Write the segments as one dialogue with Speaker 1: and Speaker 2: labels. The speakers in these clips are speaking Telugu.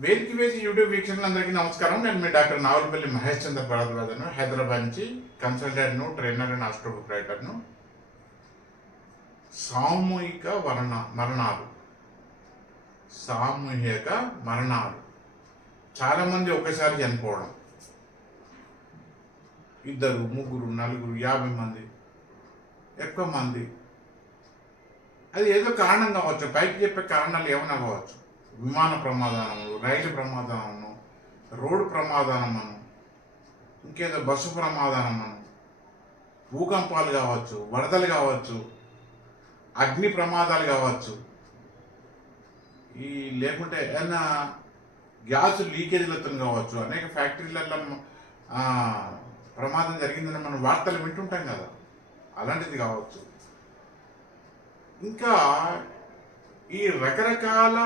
Speaker 1: వేదికి వేసి యూట్యూబ్ వీక్షకులందరికీ నమస్కారం. నేను మీ డాక్టర్ నావలపల్లి మహేష్ చంద్ర భరద్వాజను హైదరాబాద్ నుంచి కన్సల్టెంట్ను ట్రైనర్ అండ్ ఆస్ట్రో బుక్ రైటర్ను. సామూహిక వరణ మరణాలు. సామూహిక మరణాలు. చాలామంది ఒకసారి చనిపోవడం. ఇద్దరు ముగ్గురు నలుగురు యాభై మంది ఎక్కువ మంది. అది ఏదో కారణం కావచ్చు. పైకి చెప్పే కారణాలు ఏమైనా కావచ్చు. విమాన ప్రమాదాలను రైలు ప్రమాదాలను రోడ్డు ప్రమాదాలను ఇంకేదో బస్సు ప్రమాదాలను భూకంపాలు కావచ్చు వరదలు కావచ్చు అగ్ని ప్రమాదాలు కావచ్చు ఈ లేకుంటే ఏదైనా గ్యాస్ లీకేజీలతో కావచ్చు అనేక ఫ్యాక్టరీలలో ప్రమాదం జరిగిందని మనం వార్తలు వింటుంటాం కదా. అలాంటిది కావచ్చు. ఇంకా ఈ రకరకాల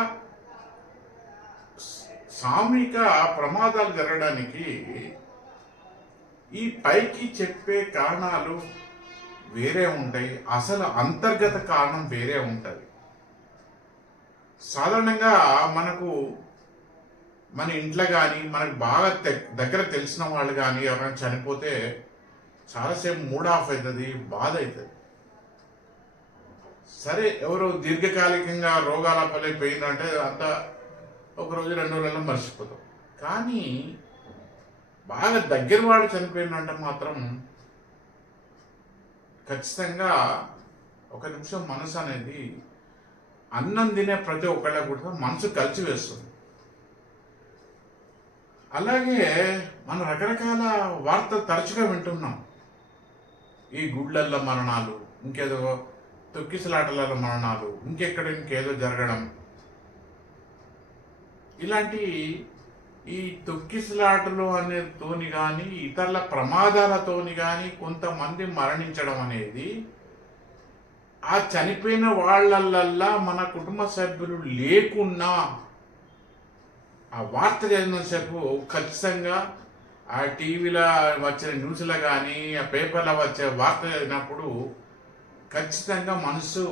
Speaker 1: సామూహిక ప్రమాదాలు జరగడానికి ఈ పైకి చెప్పే కారణాలు వేరే ఉంటాయి. అసలు అంతర్గత కారణం వేరే ఉంటుంది. సాధారణంగా మనకు మన ఇంట్లో కానీ మనకు బాగా దగ్గర తెలిసిన వాళ్ళు కానీ ఎవరైనా చనిపోతే చాలాసేపు మూడ్ ఆఫ్ అవుతుంది బాధ అవుతుంది సరే ఎవరు దీర్ఘకాలికంగా రోగాల పలైపోయిందంటే అంత ఒక రోజు రెండు రోజులలో మర్చిపోతాం. కానీ బాగా దగ్గర వాడు చనిపోయిందంటే మాత్రం ఖచ్చితంగా ఒక నిమిషం మనసు అనేది అన్నం తినే ప్రతి ఒక్కళ్ళ కూడా మనసు కలిసి వేస్తుంది. అలాగే మన రకరకాల వార్తలు తరచుగా వింటున్నాం. ఈ గుళ్ళల్లో మరణాలు ఇంకేదో తొక్కిసలాటలలో మరణాలు ఇంకెక్కడ ఇంకేదో జరగడం ఇలాంటి ఈ తొక్కిసలాటలు అనే తోని కానీ ఇతరుల ప్రమాదాలతోని కానీ కొంతమంది మరణించడం అనేది ఆ చనిపోయిన వాళ్ళల్లా మన కుటుంబ సభ్యులు లేకున్నా ఆ వార్త చదివినసేపు ఖచ్చితంగా ఆ టీవీలో వచ్చిన న్యూస్లో కానీ ఆ పేపర్లో వచ్చే వార్త చదివినప్పుడు ఖచ్చితంగా మనసు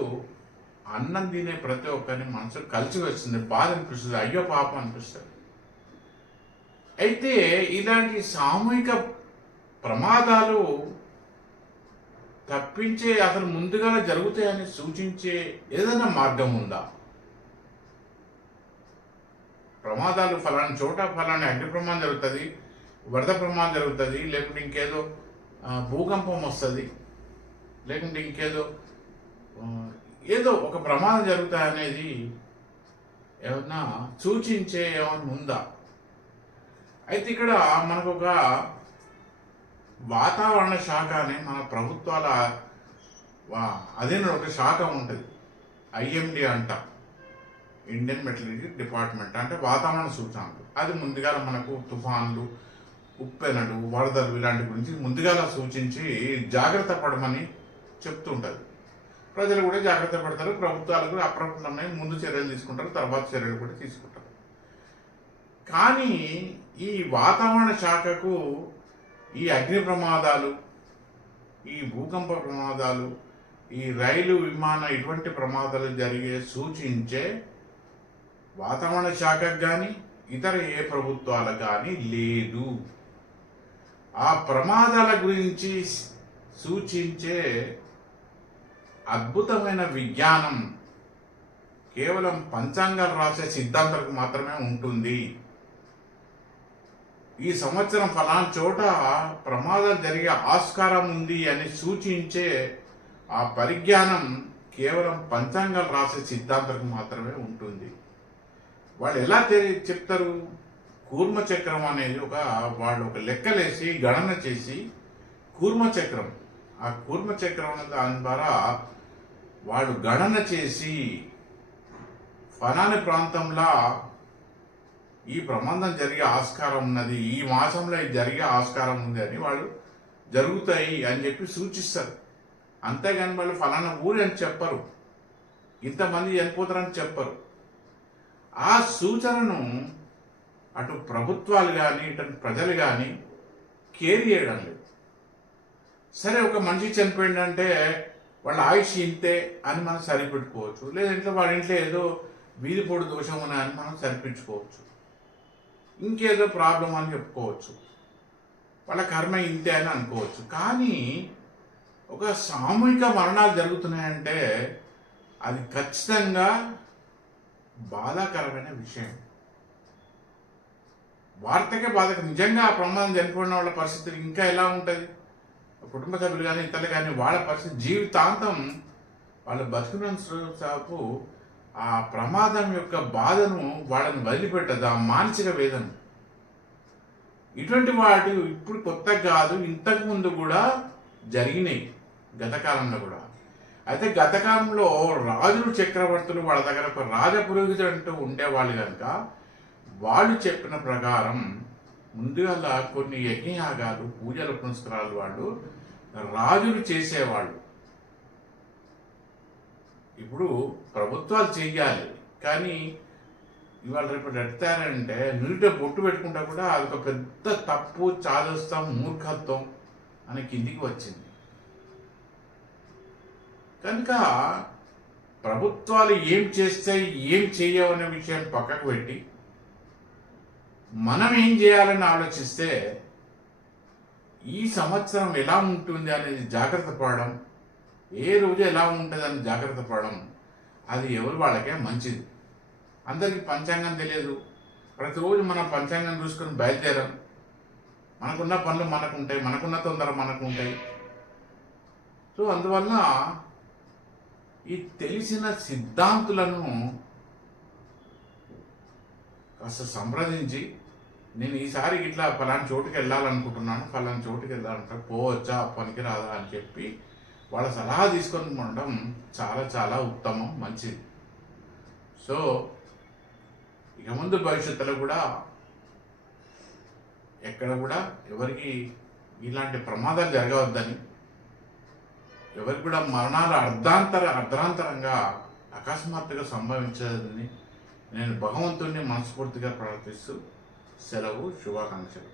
Speaker 1: అన్నం తినే ప్రతి ఒక్కరిని మనసు కలిసి వస్తుంది బాధ అనిపిస్తుంది. అయ్యో పాపం అనిపిస్తుంది. అయితే ఇలాంటి సామూహిక ప్రమాదాలు తప్పించే అసలు ముందుగా జరుగుతాయని సూచించే ఏదైనా మార్గం ఉందా? ప్రమాదాలు ఫలాని చోట ఫలాని అగ్ని ప్రమాదం జరుగుతుంది వరద ప్రమాదం జరుగుతుంది లేకుంటే ఇంకేదో భూకంపం వస్తుంది లేకుంటే ఇంకేదో ఏదో ఒక ప్రమాదం జరుగుతాయి అనేది ఏమన్నా సూచించే ఏమన్నా ఉందా? అయితే ఇక్కడ మనకు ఒక వాతావరణ శాఖ అని మన ప్రభుత్వాల వా- అదే ఒక శాఖ ఉంటుంది. ఐఎండి అంట. ఇండియన్ మెటలర్జీ డిపార్ట్మెంట్ అంటే వాతావరణ సూచనలు. అది ముందుగా మనకు తుఫాన్లు ఉప్పెనలు వరదలు ఇలాంటి గురించి ముందుగా సూచించి జాగ్రత్త పడమని చెప్తుంటుంది. ప్రజలు కూడా జాగ్రత్త పడతారు. ప్రభుత్వాలు కూడా అప్రమత్తమై ముందు చర్యలు తీసుకుంటారు. తర్వాత చర్యలు కూడా తీసుకుంటారు. కానీ ఈ వాతావరణ శాఖకు ఈ అగ్ని ప్రమాదాలు ఈ భూకంప ప్రమాదాలు ఈ రైలు విమాన ఇటువంటి ప్రమాదాలు జరిగే సూచించే వాతావరణ శాఖకు కానీ ఇతర ఏ ప్రభుత్వాలకు కానీ లేదు. ఆ ప్రమాదాల గురించి సూచించే అద్భుతమైన విజ్ఞానం కేవలం పంచాంగాలు రాసే సిద్ధాంతాలకు మాత్రమే ఉంటుంది. ఈ సంవత్సరం ఫలానా చోట ప్రమాదం జరిగే ఆస్కారం ఉంది అని సూచించే ఆ పరిజ్ఞానం కేవలం పంచాంగాలు రాసే సిద్ధాంతాలకు మాత్రమే ఉంటుంది. వాళ్ళు ఎలా తె- చెప్తారు? కూర్మ చక్రం అనేది ఒక వాళ్ళు ఒక లెక్కలేసి గణన చేసి కూర్మ చక్రం ఆ కూర్మ చక్రం దాని ద్వారా వాళ్ళు గణన చేసి ఫలాని ప్రాంతంలో ఈ ప్రమాదం జరిగే ఆస్కారం ఉన్నది ఈ మాసంలో ఇది జరిగే ఆస్కారం ఉంది అని వాళ్ళు జరుగుతాయి అని చెప్పి సూచిస్తారు. అంతేగాని వాళ్ళు ఫలానా ఊరు అని చెప్పరు. ఇంతమంది చనిపోతారని చెప్పరు. ఆ సూచనను అటు ప్రభుత్వాలు కానీ ఇటు ప్రజలు కానీ కేర్ చేయడం లేదు. సరే ఒక మనిషి చనిపోయిందంటే వాళ్ళ ఆయుష్ ఇంతే అని మనం సరిపెట్టుకోవచ్చు. లేదంటే వాళ్ళ ఇంట్లో ఏదో వీధి పొడి దోషం అని మనం సరిపించుకోవచ్చు. ఇంకేదో ప్రాబ్లం అని చెప్పుకోవచ్చు. వాళ్ళ కర్మ ఇంతే అని అనుకోవచ్చు. కానీ ఒక సామూహిక మరణాలు జరుగుతున్నాయంటే అది ఖచ్చితంగా బాధాకరమైన విషయం. వార్తకే బాధక నిజంగా ఆ ప్రమాదం చనిపోయిన వాళ్ళ పరిస్థితి ఇంకా ఎలా ఉంటుంది? కుటుంబ సభ్యులు కానీ ఇతరులు కానీ వాళ్ళ పరిస్థితి జీవితాంతం వాళ్ళు బతుకున్న సాపు ఆ ప్రమాదం యొక్క బాధను వాళ్ళని వదిలిపెట్టదు ఆ మానసిక వేదన. ఇటువంటి వాటి ఇప్పుడు కొత్త కాదు ఇంతకు ముందు కూడా జరిగినాయి గతకాలంలో కూడా. అయితే గతకాలంలో రాజులు చక్రవర్తులు వాళ్ళ దగ్గర ఒక రాజ పురోహితుడు అంటూ ఉండేవాళ్ళు కనుక వాళ్ళు చెప్పిన ప్రకారం ముందుగా కొన్ని యజ్ఞయాగాలు పూజల పునస్కారాలు వాళ్ళు రాజులు చేసేవాళ్ళు. ఇప్పుడు ప్రభుత్వాలు చెయ్యాలి. కానీ ఇవాళ రేపు ఎడతారంటే నురిట బొట్టు పెట్టుకుంటా కూడా అదొక పెద్ద తప్పు చాదస్తం మూర్ఖత్వం అని కిందికి వచ్చింది. కనుక ప్రభుత్వాలు ఏం చేస్తాయి ఏం చేయవనే విషయం పక్కకు పెట్టి మనం ఏం చేయాలని ఆలోచిస్తే ఈ సంవత్సరం ఎలా ఉంటుంది అనేది జాగ్రత్త పడడం ఏ రోజు ఎలా ఉంటుంది అని జాగ్రత్త పడడం అది ఎవరు వాళ్ళకే మంచిది. అందరికీ పంచాంగం తెలియదు. ప్రతిరోజు మనం పంచాంగం చూసుకొని బయలుదేరం. మనకున్న పనులు మనకు ఉంటాయి మనకున్న తొందర మనకు ఉంటాయి సో అందువల్ల ఈ తెలిసిన సిద్ధాంతులను కాస్త సంప్రదించి నేను ఈసారి ఇట్లా ఫలాని చోటుకి వెళ్ళాలనుకుంటున్నాను ఫలాని చోటుకి వెళ్ళాలంటే పోవచ్చా పనికి రాదా అని చెప్పి వాళ్ళ సలహా తీసుకొని ఉండడం చాలా చాలా ఉత్తమం మంచిది. సో ఇక ముందు భవిష్యత్తులో కూడా ఎక్కడ కూడా ఎవరికి ఇలాంటి ప్రమాదాలు జరగవద్దని ఎవరికి కూడా మరణాలు అర్ధాంతర అర్ధాంతరంగా అకస్మాత్తుగా సంభవించదని నేను భగవంతుణ్ణి మనస్ఫూర్తిగా ప్రార్థిస్తూ సెలవు శుభాకాంక్షలు